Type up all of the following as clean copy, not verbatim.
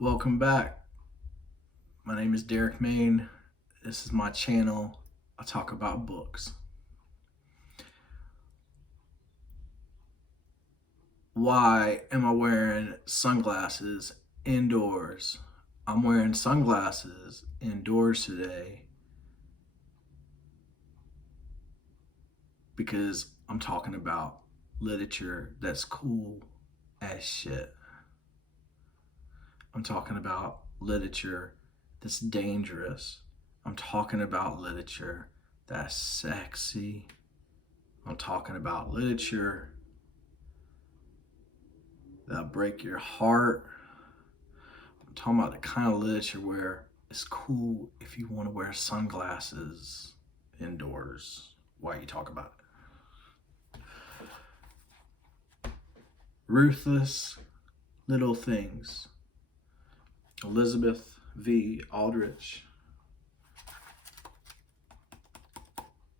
Welcome back. My name is Derek Main. This is my channel. I talk about books. Why am I wearing sunglasses indoors? I'm wearing sunglasses indoors today because I'm talking about literature that's cool as shit. I'm talking about literature that's dangerous. I'm talking about literature that's sexy. I'm talking about literature that'll break your heart. I'm talking about the kind of literature where it's cool if you want to wear sunglasses indoors while you talk about it. Ruthless Little Things. Elizabeth V. Aldrich.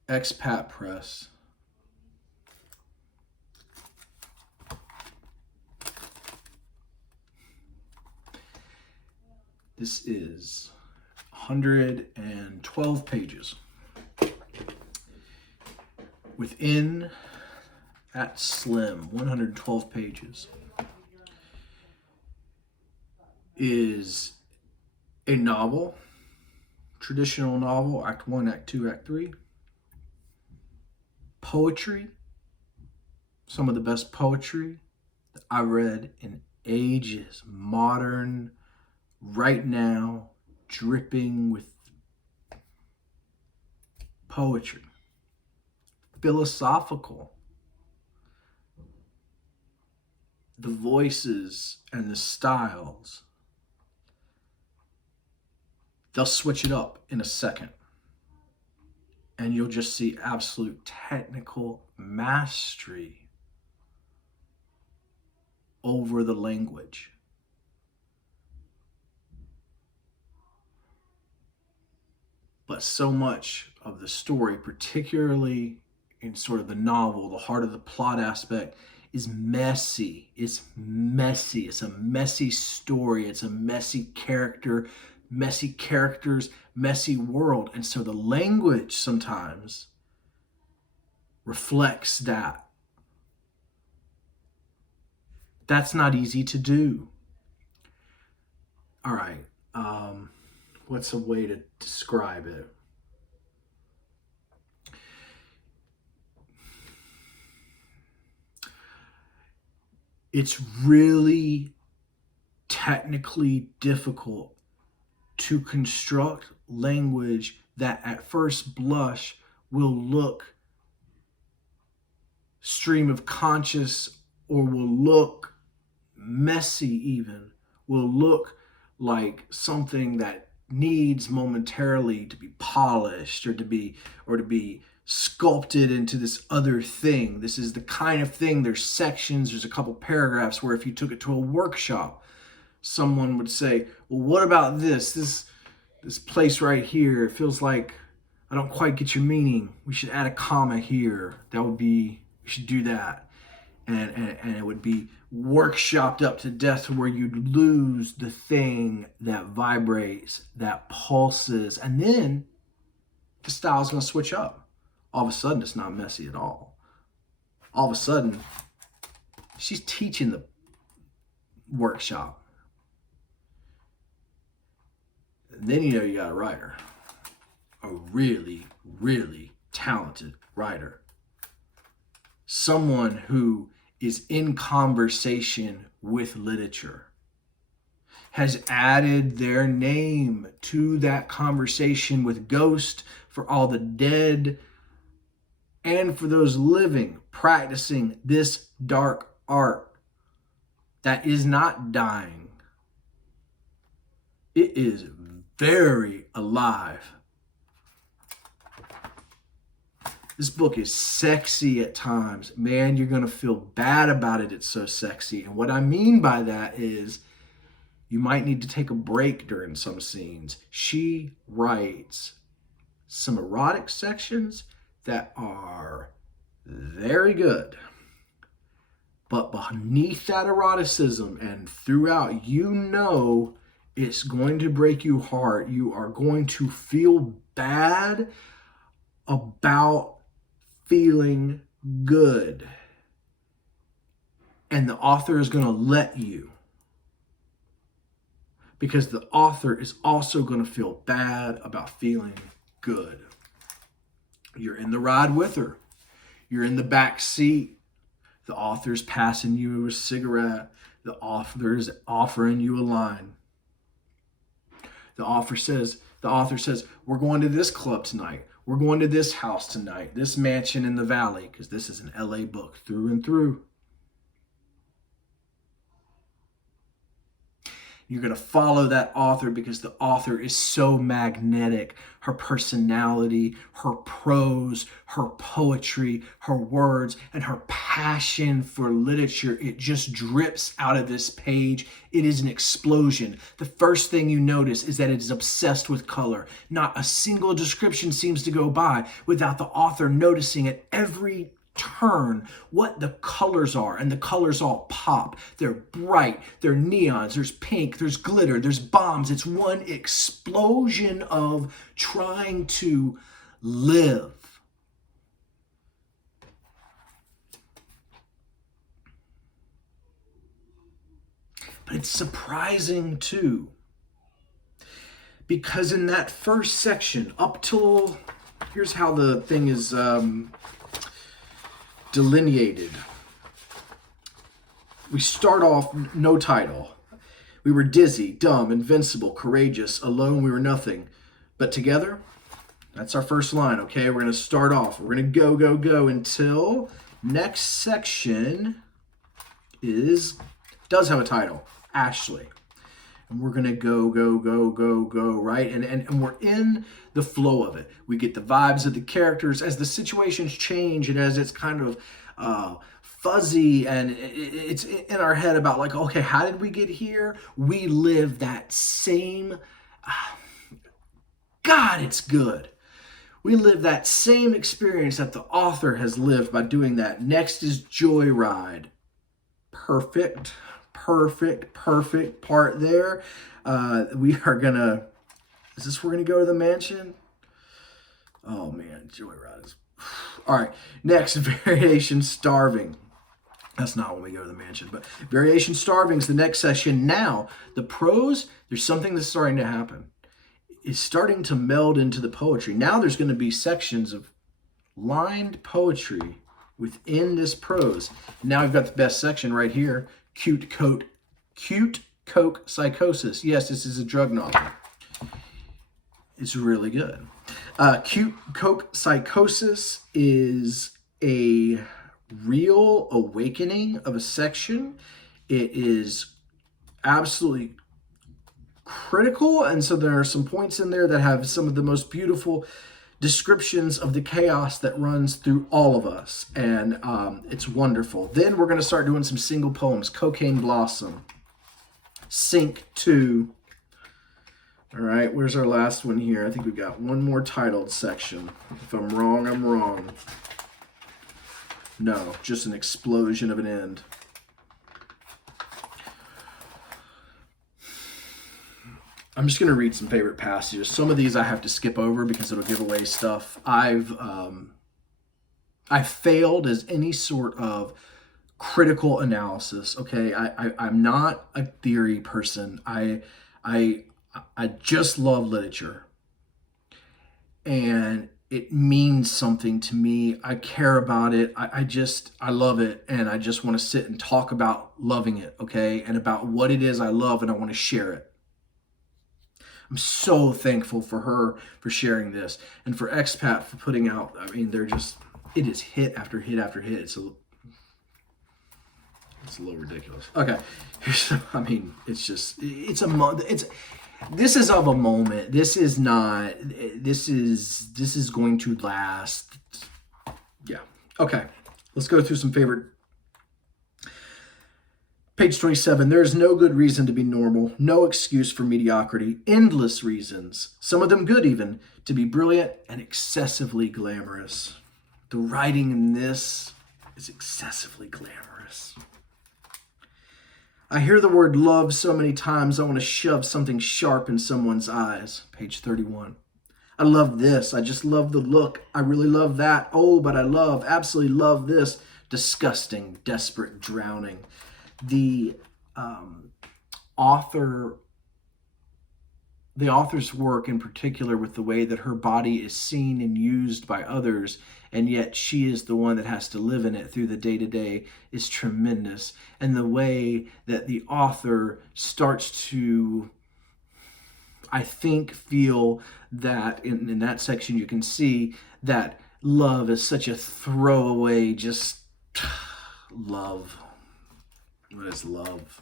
Expat Press. This is 112 pages. Within that slim 112 pages is a novel, traditional novel, Act 1, Act 2, Act 3, poetry, some of the best poetry that I read in ages, modern, right now, dripping with poetry, philosophical. The voices and the styles, they'll switch it up in a second. And you'll just see absolute technical mastery over the language. But so much of the story, particularly in sort of the novel, the heart of the plot aspect, is messy. It's messy. It's a messy story. It's a messy character, messy characters, messy world. And so the language sometimes reflects that. That's not easy to do. All right. What's a way to describe it? It's really technically difficult to construct language that at first blush will look stream of conscious or will look messy, even will look like something that needs momentarily to be polished or to be sculpted into this other thing. This is the kind of thing, there's sections, there's a couple paragraphs where if you took it to a workshop, someone would say, well, what about this place right here? It feels like I don't quite get your meaning. We should add a comma here. We should do that. And it would be workshopped up to death to where you'd lose the thing that vibrates, that pulses, and then the style's gonna switch up. All of a sudden, it's not messy at all. All of a sudden, she's teaching the workshop. And then you know you got a writer, a really, really talented writer. Someone who is in conversation with literature, has added their name to that conversation with Ghost for all the dead and for those living, practicing this dark art that is not dying. It is very alive. This book is sexy at times. Man, you're going to feel bad about it. It's so sexy. And what I mean by that is you might need to take a break during some scenes. She writes some erotic sections that are very good. But beneath that eroticism and throughout, you know It's going to break your heart. You are going to feel bad about feeling good. And the author is going to let you, because the author is also going to feel bad about feeling good. You're in the ride with her. You're in the back seat. The author's passing you a cigarette. The author's offering you a line. The author says, we're going to this club tonight. We're going to this house tonight, this mansion in the valley, because this is an LA book through and through. You're going to follow that author because the author is so magnetic. Her personality, her prose, her poetry, her words, and her passion for literature, it just drips out of this page. It is an explosion. The first thing you notice is that it is obsessed with color. Not a single description seems to go by without the author noticing at every turn what the colors are, and the colors all pop. They're bright, they're neons, there's pink, there's glitter, there's bombs. It's one explosion of trying to live. But it's surprising too, because in that first section, up till, here's how the thing is delineated. We start off no title. We were dizzy, dumb, invincible, courageous, alone we were nothing, but together. That's our first line, okay? We're going to start off. We're going to go, go, go until next section does have a title, Ashley. And we're going to go, go, go, go, go, right? And we're in the flow of it. We get the vibes of the characters as the situations change and as it's kind of fuzzy and it's in our head about like, okay, how did we get here? We live that same, God, it's good. We live that same experience that the author has lived by doing that. Next is Joyride. Perfect part there. We are gonna, is this we're gonna go to the mansion? Oh man, Joyride is, all right. Next, Variation Starving. That's not when we go to the mansion, but Variation Starving is the next section. Now, the prose, there's something that's starting to happen. It's starting to meld into the poetry. Now there's going to be sections of lined poetry within this prose. Now I've got the best section right here. Cute Coke Psychosis. Yes, this is a drug novel. It's really good. Cute Coke Psychosis is a real awakening of a section. It is absolutely critical, and so there are some points in there that have some of the most beautiful descriptions of the chaos that runs through all of us, and it's wonderful. Then we're going to start doing some single poems. Cocaine Blossom, Sink 2. All right, where's our last one here? I think we've got one more titled section. If I'm wrong, I'm wrong. No, just an explosion of an end. I'm just going to read some favorite passages. Some of these I have to skip over because it'll give away stuff. I've failed as any sort of critical analysis. Okay, I'm not a theory person. I just love literature, and it means something to me. I care about it. I love it, and I just want to sit and talk about loving it. Okay, and about what it is I love, and I want to share it. I'm so thankful for her for sharing this, and for Expat for putting out. I mean, it is hit after hit after hit. It's a little ridiculous. Okay, this is of a moment. This is not. This is going to last. Yeah. Okay. Let's go through some favorite. Page 27, there is no good reason to be normal, no excuse for mediocrity, endless reasons, some of them good even, to be brilliant and excessively glamorous. The writing in this is excessively glamorous. I hear the word love so many times, I want to shove something sharp in someone's eyes. Page 31. I love this. I just love the look. I really love that. Oh, but I absolutely love this. Disgusting, desperate, drowning. The author, the author's work in particular, with the way that her body is seen and used by others, and yet she is the one that has to live in it through the day-to-day, is tremendous. And the way that the author starts to, I think, feel that in that section you can see that love is such a throwaway, just love. What is love?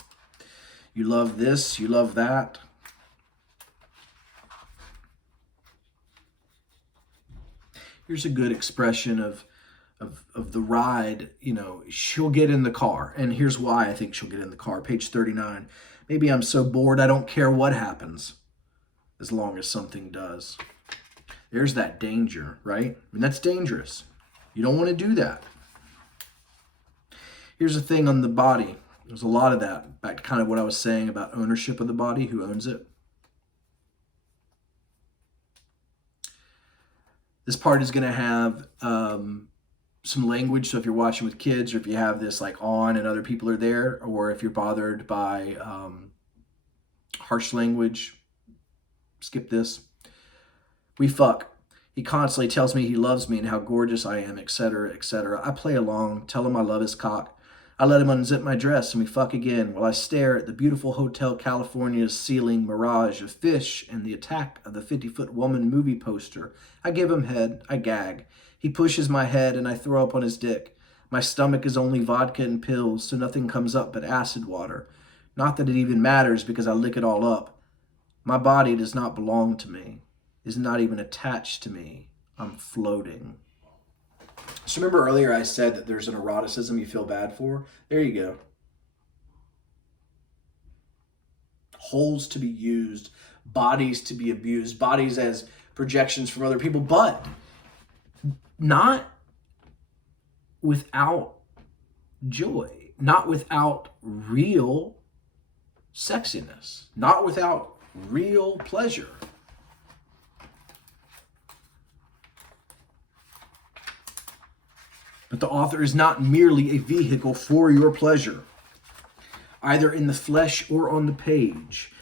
You love this, you love that. Here's a good expression of the ride. You know, she'll get in the car, and here's why I think she'll get in the car. Page 39. Maybe I'm so bored I don't care what happens, as long as something does. There's that danger, right? And that's dangerous. You don't want to do that. Here's the thing on the body. There's a lot of that. Back to kind of what I was saying about ownership of the body, who owns it. This part is going to have some language. So if you're watching with kids, or if you have this like on and other people are there, or if you're bothered by harsh language, skip this. We fuck. He constantly tells me he loves me and how gorgeous I am, etc., etc. I play along, tell him I love his cock. I let him unzip my dress and we fuck again while I stare at the beautiful Hotel California's ceiling mirage of fish and the Attack of the 50-Foot Woman movie poster. I give him head. I gag. He pushes my head and I throw up on his dick. My stomach is only vodka and pills, so nothing comes up but acid water. Not that it even matters because I lick it all up. My body does not belong to me, is not even attached to me. I'm floating. So remember earlier I said that there's an eroticism you feel bad for? There you go. Holes to be used, bodies to be abused, bodies as projections from other people, but not without joy, not without real sexiness, not without real pleasure. But the author is not merely a vehicle for your pleasure, either in the flesh or on the page.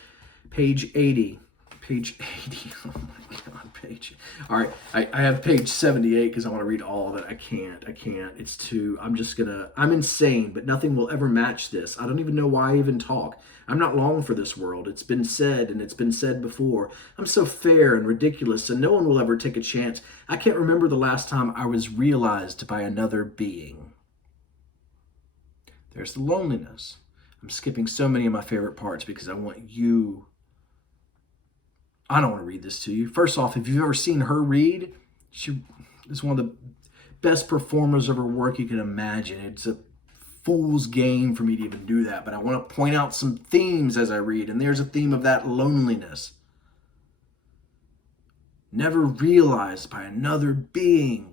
Page 80. Page 80. Oh my God, page. All right, I have page 78 because I want to read all of it. I can't. It's too, I'm insane, but nothing will ever match this. I don't even know why I even talk. I'm not long for this world. It's been said, and it's been said before. I'm so fair and ridiculous, and no one will ever take a chance. I can't remember the last time I was realized by another being. There's the loneliness. I'm skipping so many of my favorite parts because I want you. I don't want to read this to you. First off, if you've ever seen her read, she is one of the best performers of her work you can imagine. It's a fool's game for me to even do that, but I want to point out some themes as I read, and there's a theme of that loneliness. Never realized by another being.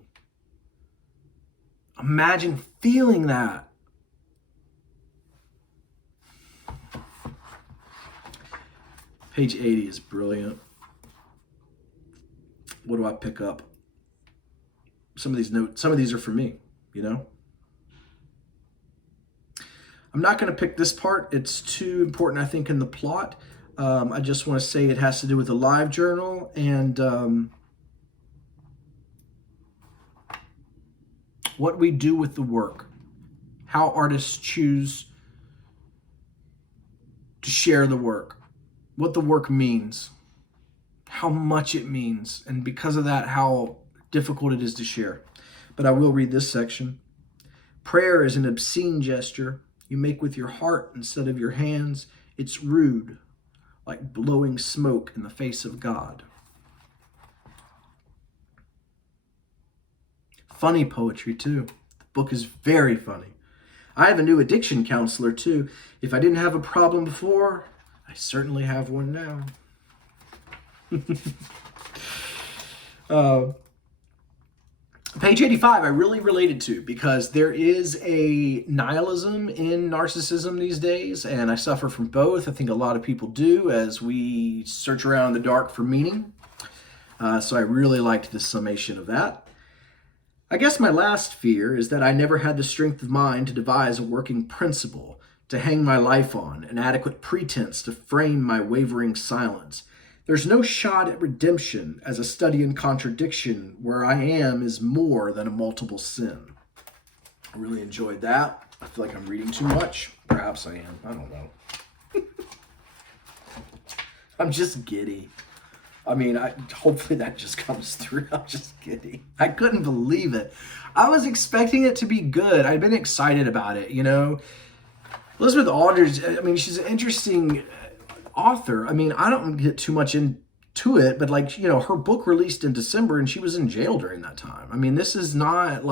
Imagine feeling that. Page 80 is brilliant. What do I pick up? Some of these notes, some of these are for me, you know? I'm not going to pick this part. It's too important, I think, in the plot. I just want to say it has to do with the live journal and what we do with the work. How artists choose to share the work. What the work means. How much it means. And because of that, how difficult it is to share. But I will read this section. Prayer is an obscene gesture you make with your heart instead of your hands. It's rude, like blowing smoke in the face of God. Funny poetry, too. The book is very funny. I have a new addiction counselor, too. If I didn't have a problem before, I certainly have one now. Page 85, I really related to because there is a nihilism in narcissism these days, and I suffer from both. I think a lot of people do as we search around in the dark for meaning. So I really liked the summation of that. I guess my last fear is that I never had the strength of mind to devise a working principle, to hang my life on, an adequate pretense to frame my wavering silence. There's no shot at redemption as a study in contradiction where I am is more than a multiple sin. I really enjoyed that. I feel like I'm reading too much. Perhaps I am. I don't know. I'm just giddy. I mean, hopefully that just comes through. I'm just giddy. I couldn't believe it. I was expecting it to be good. I'd been excited about it, you know. Elizabeth Aldrich, I mean, she's an interesting author. I mean, I don't get too much into it, but like, you know, her book released in December and she was in jail during that time. I mean, this is not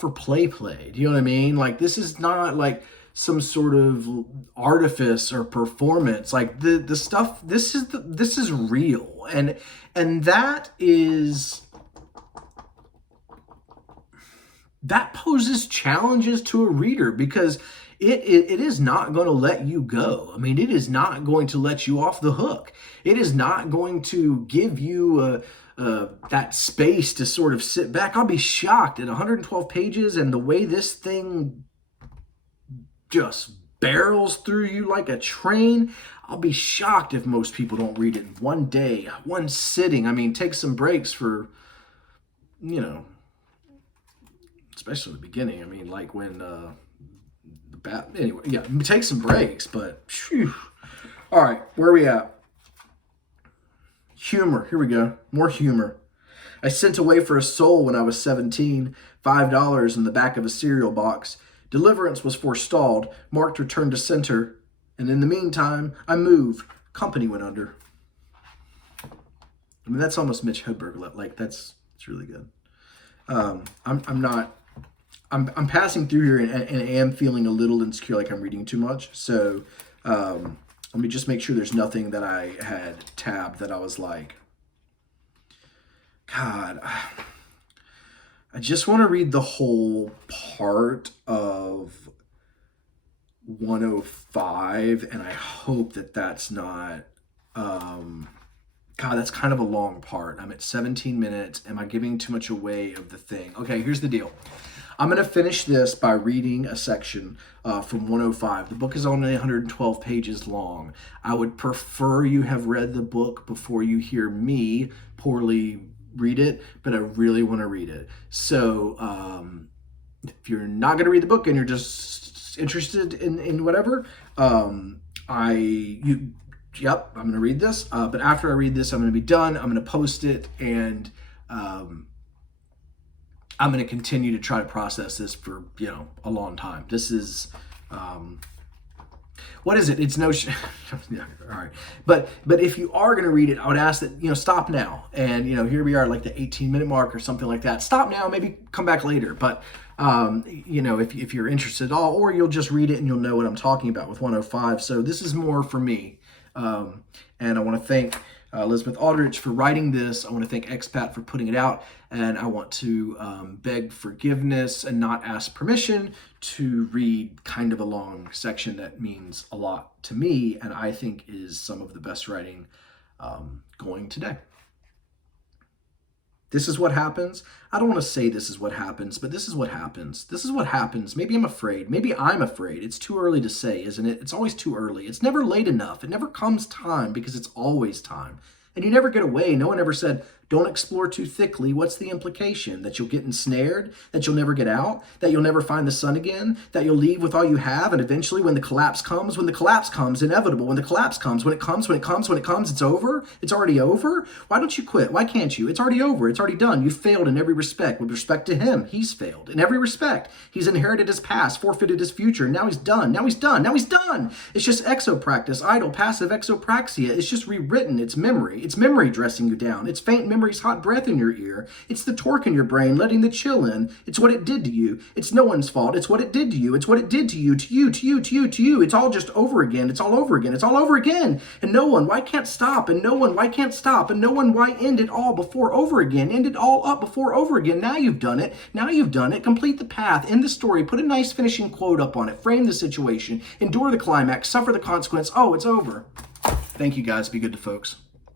for play. Do you know what I mean? Like, this is not like some sort of artifice or performance. Like the stuff, this is real. And that poses challenges to a reader because it is not going to let you go. I mean, it is not going to let you off the hook. It is not going to give you that space to sort of sit back. I'll be shocked at 112 pages and the way this thing just barrels through you like a train. I'll be shocked if most people don't read it in one day, one sitting. I mean, take some breaks for, you know, especially the beginning. I mean, like when anyway, yeah, take some breaks, but phew. All right, where are we at? Humor. Here we go. More humor. I sent away for a soul when I was 17, $5 in the back of a cereal box. Deliverance was forestalled. Marked return to center. And in the meantime, I moved. Company went under. I mean, that's almost Mitch Hedberg. Like, it's really good. I'm passing through here and I am feeling a little insecure, like I'm reading too much. So let me just make sure there's nothing that I had tabbed that I was like, God, I just want to read the whole part of 105, and I hope that that's not, God, that's kind of a long part. I'm at 17 minutes. Am I giving too much away of the thing? Okay, here's the deal. I'm going to finish this by reading a section from 105. The book is only 112 pages long. I would prefer you have read the book before you hear me poorly read it, but I really want to read it. So if you're not going to read the book and you're just interested in whatever, I'm going to read this. But after I read this, I'm going to be done. I'm going to post it, and I'm going to continue to try to process this for, a long time. This is, what is it? It's no, yeah, all right. But if you are going to read it, I would ask that, stop now. And, here we are, like the 18-minute mark or something like that. Stop now, maybe come back later. But, if you're interested at all, or you'll just read it and you'll know what I'm talking about with 105. So this is more for me. And I want to thank Elizabeth Aldrich for writing this. I want to thank Expat for putting it out. And I want to beg forgiveness and not ask permission to read kind of a long section that means a lot to me and I think is some of the best writing going today. This is what happens. I don't want to say this is what happens, but this is what happens. This is what happens. Maybe I'm afraid. Maybe I'm afraid. It's too early to say, isn't it? It's always too early. It's never late enough. It never comes time because it's always time. And you never get away. No one ever said, don't explore too thickly. What's the implication? That you'll get ensnared? That you'll never get out? That you'll never find the sun again? That you'll leave with all you have? And eventually when the collapse comes, inevitable. When the collapse comes, when it comes, it's over? It's already over? Why don't you quit? Why can't you? It's already over. It's already done. You failed in every respect. With respect to him, he's failed. In every respect. He's inherited his past, forfeited his future. Now he's done. Now he's done. Now he's done. It's just exopractice, idle, passive exopraxia. It's just rewritten. It's memory. It's memory dressing you down. It's faint memory memory's hot breath in your ear. It's the torque in your brain letting the chill in. It's what it did to you. It's no one's fault. It's what it did to you. It's what it did to you, to you, to you, to you, to you. It's all just over again. It's all over again. It's all over again. And no one, why can't stop? And no one, why can't stop? And no one, why end it all before over again? End it all up before over again. Now you've done it. Now you've done it. Complete the path. End the story. Put a nice finishing quote up on it. Frame the situation. Endure the climax. Suffer the consequence. Oh, it's over. Thank you guys. Be good to folks.